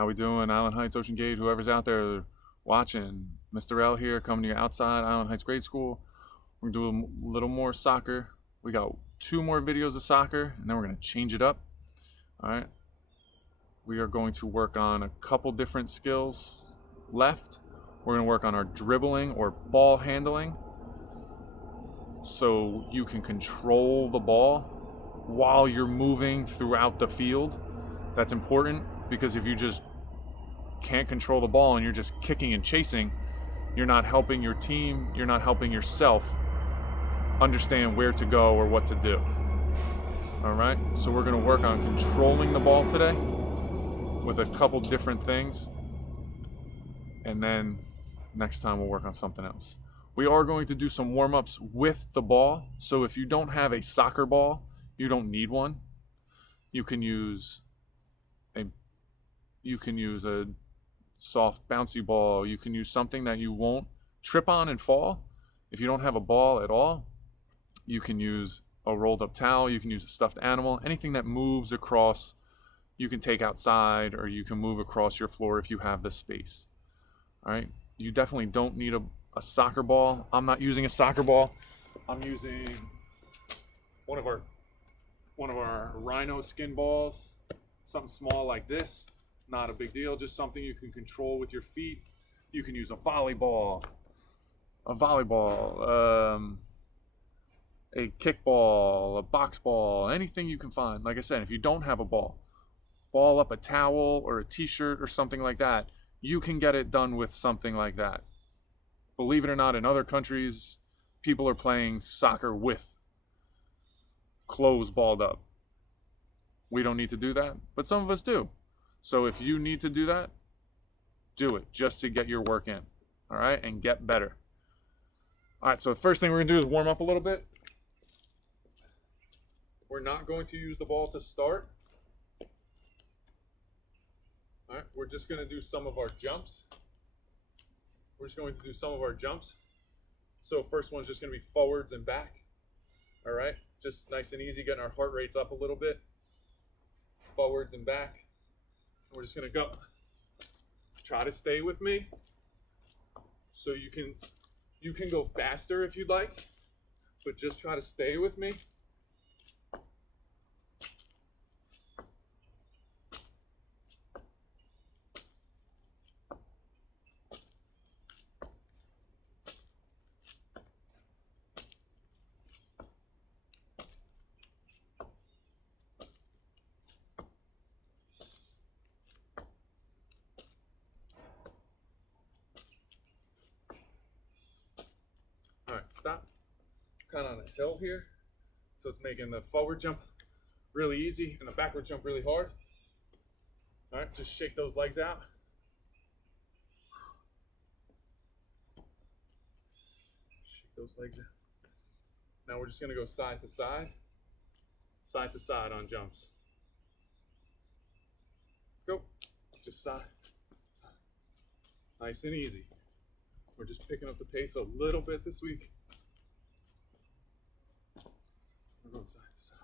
How we doing? Island Heights, Ocean Gate, whoever's out there watching. Mr. L here, coming to you outside Island Heights Grade School. We're gonna do a little more soccer. We got 2 more videos of soccer, and then we're gonna change it up. All right. We are going to work on a couple different skills left. We're gonna work on our dribbling or ball handling, so you can control the ball while you're moving throughout the field. That's important because if you just can't control the ball and you're just kicking and chasing, you're not helping your team, you're not helping yourself understand where to go or what to do. All right, so we're gonna work on controlling the ball today with a couple different things, and then next time we'll work on something else. We are going to do some warm-ups with the ball, so if you don't have a soccer ball, you don't need one. You can use a soft bouncy ball. You can use something that you won't trip on and fall. If you don't have a ball at all, you can use a rolled up towel, you can use a stuffed animal, anything that moves across, you can take outside, or you can move across your floor if you have the space. All right, you definitely don't need a soccer ball. I'm not using a soccer ball. I'm using one of our rhino skin balls, something small like this. Not a big deal, just something you can control with your feet. You can use a volleyball, a kickball, a box ball, anything you can find. Like I said, if you don't have a ball up a towel or a t-shirt or something like that, you can get it done with something like that. Believe it or not, in other countries, people are playing soccer with clothes balled up. We don't need to do that, but some of us do. So if you need to do that, do it just to get your work in, all right, and get better. All right, so the first thing we're gonna do is warm up a little bit. We're not going to use the ball to start. All right, we're just gonna do some of our jumps. So first one's just gonna be forwards and back. All right, just nice and easy, getting our heart rates up a little bit. Forwards and back. We're just gonna go. Try to stay with me. So you can go faster if you'd like, but just try to stay with me. All right, stop. Kind of on a hill here. So it's making the forward jump really easy and the backward jump really hard. All right, just shake those legs out. Shake those legs out. Now we're just gonna go side to side on jumps. Go, just side. Nice and easy. We're just picking up the pace a little bit this week. We're going side to side.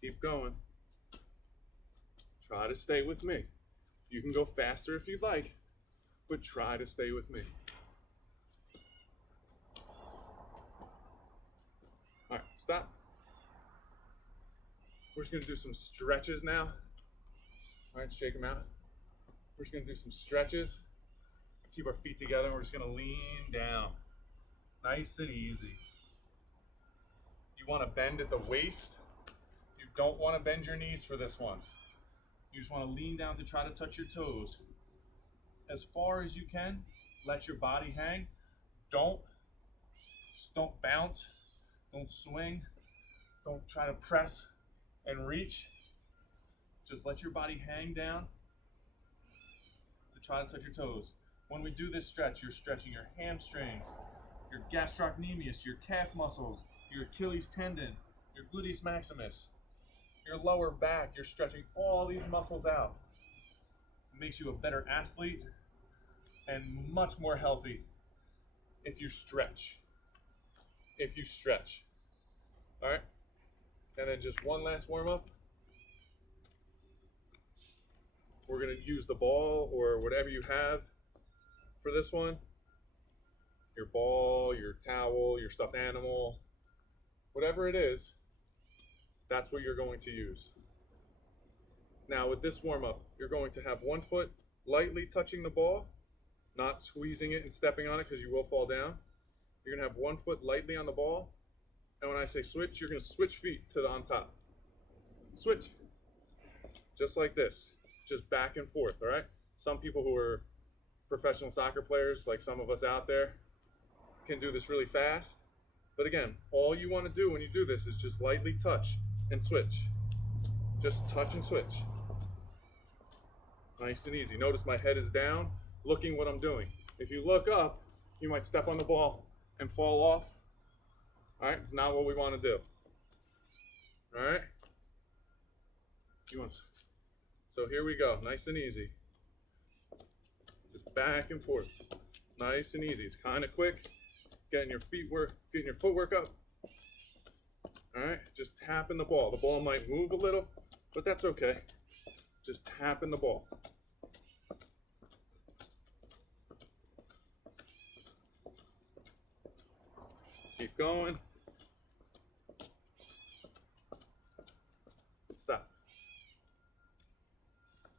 Keep going. Try to stay with me. You can go faster if you'd like, but try to stay with me. All right, stop. We're just gonna do some stretches now. All right, shake them out. We're just gonna do some stretches. Keep our feet together, and we're just gonna lean down. Nice and easy. You wanna bend at the waist. You don't wanna bend your knees for this one. You just wanna lean down to try to touch your toes. As far as you can, let your body hang. Don't bounce. Don't swing. Don't try to press and reach. Just let your body hang down to try to touch your toes. When we do this stretch, you're stretching your hamstrings, your gastrocnemius, your calf muscles, your Achilles tendon, your gluteus maximus, your lower back. You're stretching all these muscles out. makes you a better athlete and much more healthy if you stretch. If you stretch. All right? And then just one last warm up. We're going to use the ball or whatever you have for this one. Your ball, your towel, your stuffed animal, whatever it is, that's what you're going to use. Now with this warm up, you're going to have one foot lightly touching the ball, not squeezing it and stepping on it because you will fall down. You're going to have one foot lightly on the ball. And when I say switch, you're going to switch feet to the on top. Switch. Just like this. Just back and forth, all right? Some people who are professional soccer players, like some of us out there, can do this really fast. But again, all you want to do when you do this is just lightly touch and switch. Just touch and switch. Nice and easy. Notice my head is down, looking what I'm doing. If you look up, you might step on the ball and fall off. All right, it's not what we want to do. All right? So here we go, nice and easy. Just back and forth, nice and easy. It's kind of quick. Getting your footwork up. All right, just tapping the ball. The ball might move a little, but that's okay. Just tapping the ball. Keep going. Stop.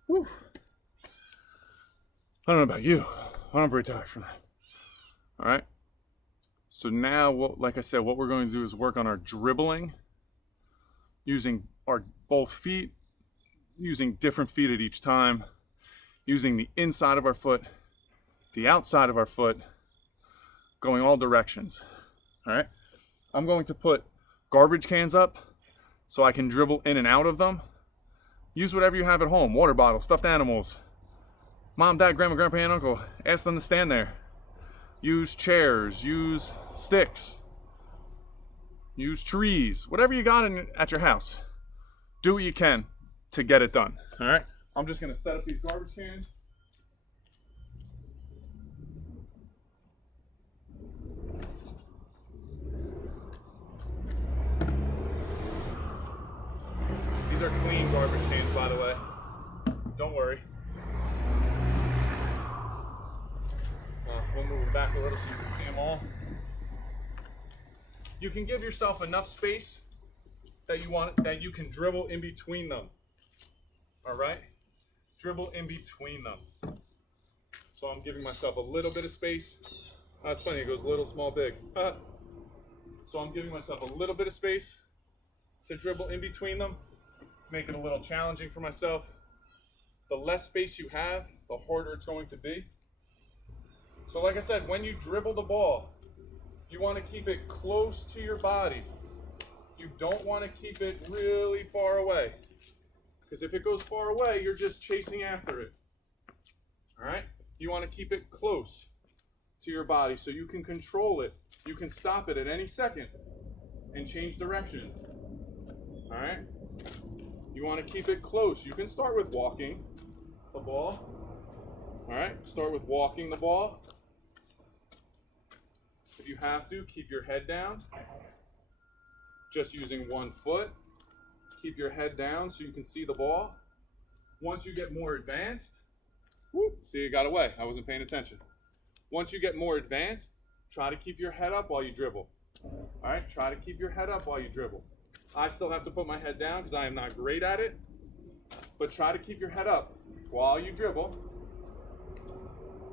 Whew. I don't know about you. I'm very tired from that. All right. So now, like I said, what we're going to do is work on our dribbling, using our both feet, using different feet at each time, using the inside of our foot, the outside of our foot, going all directions. All right. I'm going to put garbage cans up so I can dribble in and out of them. Use whatever you have at home, water bottles, stuffed animals, mom, dad, grandma, grandpa, and uncle. Ask them to stand there. Use chairs, use sticks, use trees, whatever you got at your house. Do what you can to get it done, all right? I'm just gonna set up these garbage cans. These are clean garbage cans, by the way. Don't worry. We'll move them back a little so you can see them all. You can give yourself enough space that you can dribble in between them. All right? Dribble in between them. So I'm giving myself a little bit of space. It's funny, it goes little, small, big. So I'm giving myself a little bit of space to dribble in between them, make it a little challenging for myself. The less space you have, the harder it's going to be. So like I said, when you dribble the ball, you want to keep it close to your body. You don't want to keep it really far away. Because if it goes far away, you're just chasing after it. All right? You want to keep it close to your body so you can control it. You can stop it at any second and change direction. All right? You want to keep it close. You can start with walking the ball. All right? Start with walking the ball. If you have to, keep your head down. Just using one foot. Keep your head down so you can see the ball. Once you get more advanced, whoop, see, it got away. I wasn't paying attention. Once you get more advanced, try to keep your head up while you dribble. All right, try to keep your head up while you dribble. I still have to put my head down because I am not great at it, but try to keep your head up while you dribble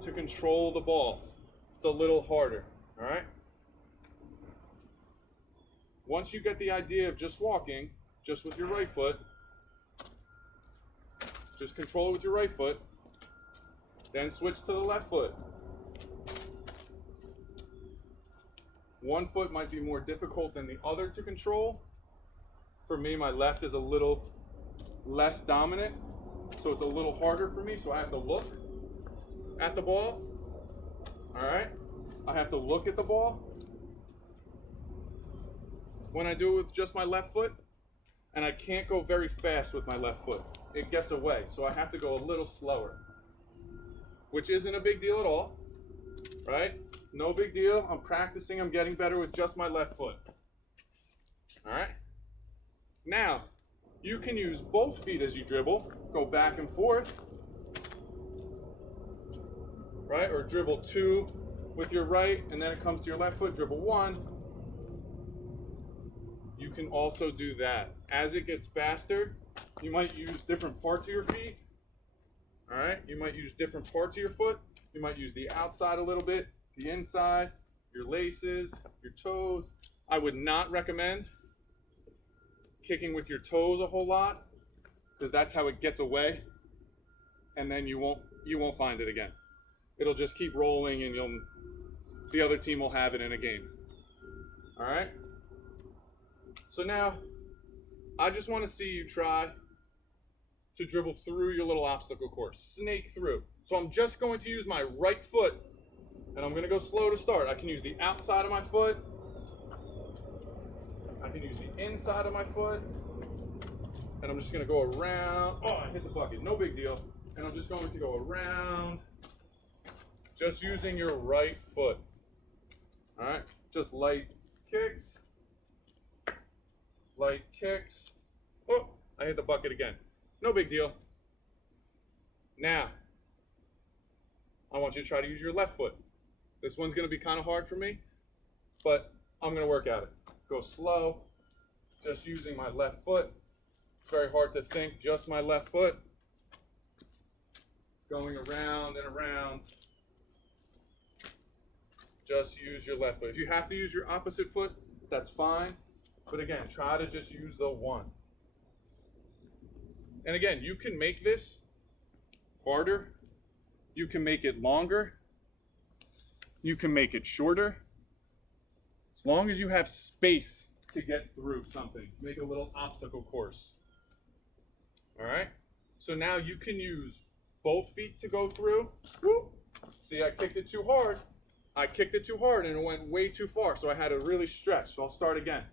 to control the ball. It's a little harder, all right? Once you get the idea of just walking, just with your right foot, just control it with your right foot, then switch to the left foot. One foot might be more difficult than the other to control. For me, my left is a little less dominant, so it's a little harder for me, so I have to look at the ball. All right? I have to look at the ball when I do it with just my left foot, and I can't go very fast with my left foot. It gets away, so I have to go a little slower. which isn't a big deal at all, right? No big deal. I'm practicing. I'm getting better with just my left foot. All right? Now, you can use both feet as you dribble. Go back and forth, right? Or dribble 2 with your right, and then it comes to your left foot, dribble 1. You can also do that. As it gets faster, you might use different parts of your feet. All right? You might use different parts of your foot. You might use the outside a little bit, the inside, your laces, your toes. I would not recommend kicking with your toes a whole lot, because that's how it gets away, and then you won't find it again. It'll just keep rolling, and the other team will have it in a game. All right? So now, I just want to see you try to dribble through your little obstacle course. Snake through. So I'm just going to use my right foot, and I'm going to go slow to start. I can use the outside of my foot. I can use the inside of my foot. And I'm just going to go around. Oh, I hit the bucket. No big deal. And I'm just going to go around, just using your right foot. All right? Just light kicks. Light kicks. Oh, I hit the bucket again. No big deal. Now, I want you to try to use your left foot. This one's going to be kind of hard for me, but I'm going to work at it. Go slow, just using my left foot. It's very hard to think, just my left foot. Going around and around. Just use your left foot. If you have to use your opposite foot, that's fine. But again, try to just use the one. And again, you can make this harder. You can make it longer. You can make it shorter. As long as you have space to get through something. Make a little obstacle course. All right? So now you can use both feet to go through. Woo. See, I kicked it too hard. I kicked it too hard and it went way too far, so I had to really stretch. So I'll start again.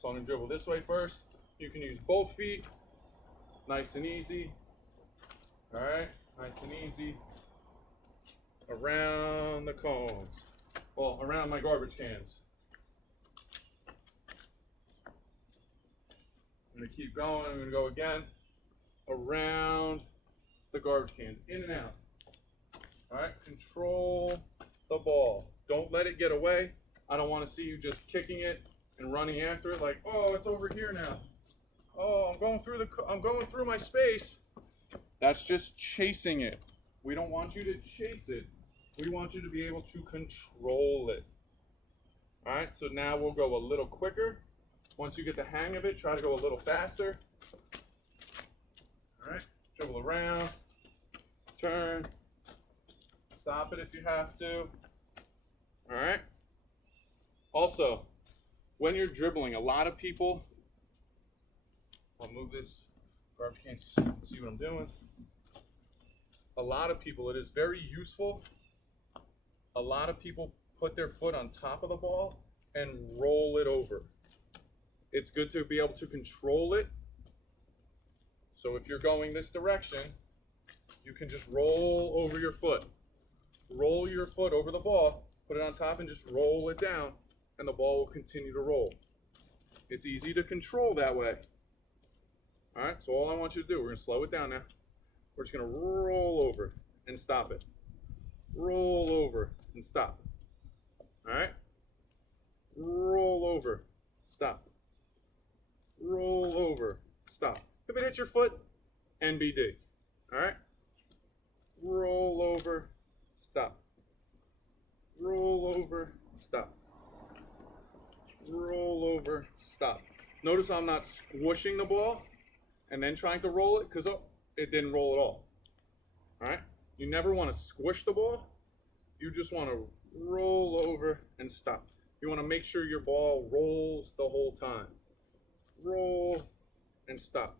So I'm going to dribble this way first. You can use both feet. Nice and easy. All right, nice and easy. Around the cones. Well, around my garbage cans. I'm going to keep going. I'm going to go again. Around the garbage cans. In and out. All right, control the ball. Don't let it get away. I don't want to see you just kicking it and running after it like, oh, it's over here now. Oh, I'm going through my space. That's just chasing it. We don't want you to chase it. We want you to be able to control it. All right, so now we'll go a little quicker. Once you get the hang of it, try to go a little faster. All right, dribble around, turn, stop it if you have to. All right. Also, when you're dribbling, a lot of people, I'll move this garbage can so you can see what I'm doing. A lot of people, it is very useful. A lot of people put their foot on top of the ball and roll it over. It's good to be able to control it. So if you're going this direction, you can just roll over your foot. Roll your foot over the ball, put it on top and just roll it down, and the ball will continue to roll. It's easy to control that way. All right, so all I want you to do, we're going to slow it down now. We're just going to roll over and stop it. Roll over and stop. All right? Roll over, stop. Roll over, stop. If it hits your foot, NBD. All right? Roll over, stop. Roll over, stop. Roll over, stop. Notice I'm not squishing the ball and then trying to roll it, because it didn't roll at all. All right? You never want to squish the ball. You just want to roll over and stop. You want to make sure your ball rolls the whole time. Roll and stop.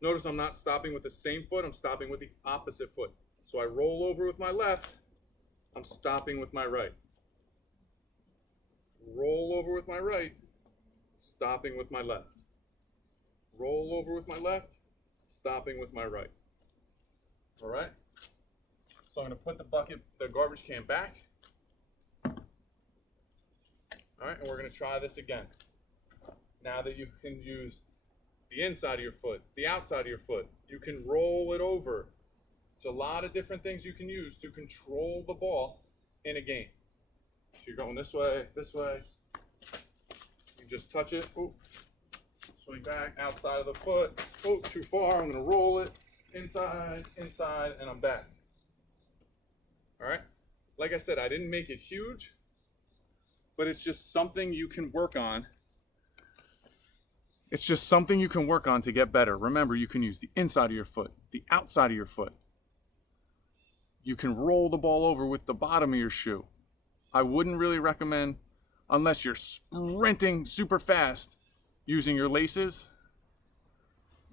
Notice I'm not stopping with the same foot. I'm stopping with the opposite foot. So I roll over with my left. I'm stopping with my right. Roll over with my right. Stopping with my left. Roll over with my left. Stopping with my right. All right. So I'm going to put the garbage can back. All right, and we're going to try this again. Now that you can use the inside of your foot, the outside of your foot, you can roll it over. There's a lot of different things you can use to control the ball in a game. So you're going this way, you just touch it, ooh, swing back, outside of the foot, oh, too far, I'm going to roll it, inside, and I'm back. All right, like I said, I didn't make it huge, but it's just something you can work on. It's just something you can work on to get better. Remember, you can use the inside of your foot, the outside of your foot. You can roll the ball over with the bottom of your shoe. I wouldn't really recommend, unless you're sprinting super fast, using your laces.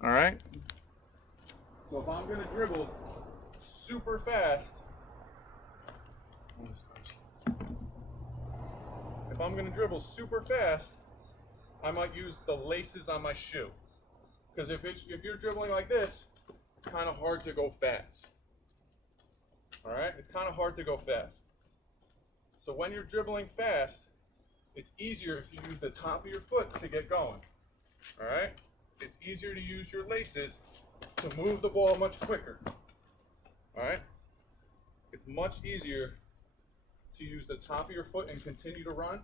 All right? So if I'm going to dribble super fast, I might use the laces on my shoe. Because if you're dribbling like this, it's kind of hard to go fast. All right? It's kind of hard to go fast. So when you're dribbling fast, it's easier if you use the top of your foot to get going. All right? It's easier to use your laces to move the ball much quicker. All right? It's much easier to use the top of your foot and continue to run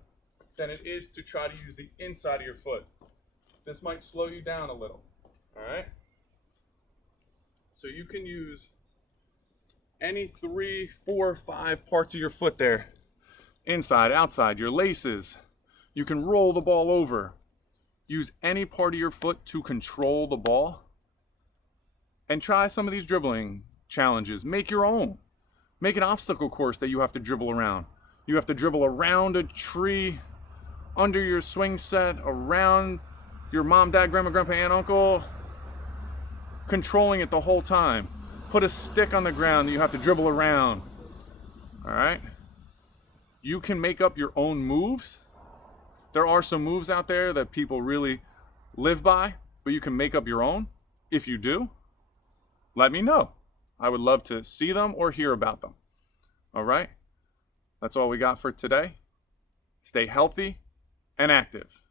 than it is to try to use the inside of your foot. This might slow you down a little. All right? So you can use any 3, 4, 5 parts of your foot there. Inside, outside, your laces. You can roll the ball over. Use any part of your foot to control the ball. And try some of these dribbling challenges. Make your own. Make an obstacle course that you have to dribble around. You have to dribble around a tree, under your swing set, around your mom, dad, grandma, grandpa, aunt, uncle, controlling it the whole time. Put a stick on the ground that you have to dribble around. All right? You can make up your own moves. There are some moves out there that people really live by, but you can make up your own. If you do, let me know. I would love to see them or hear about them. All right? That's all we got for today. Stay healthy and active.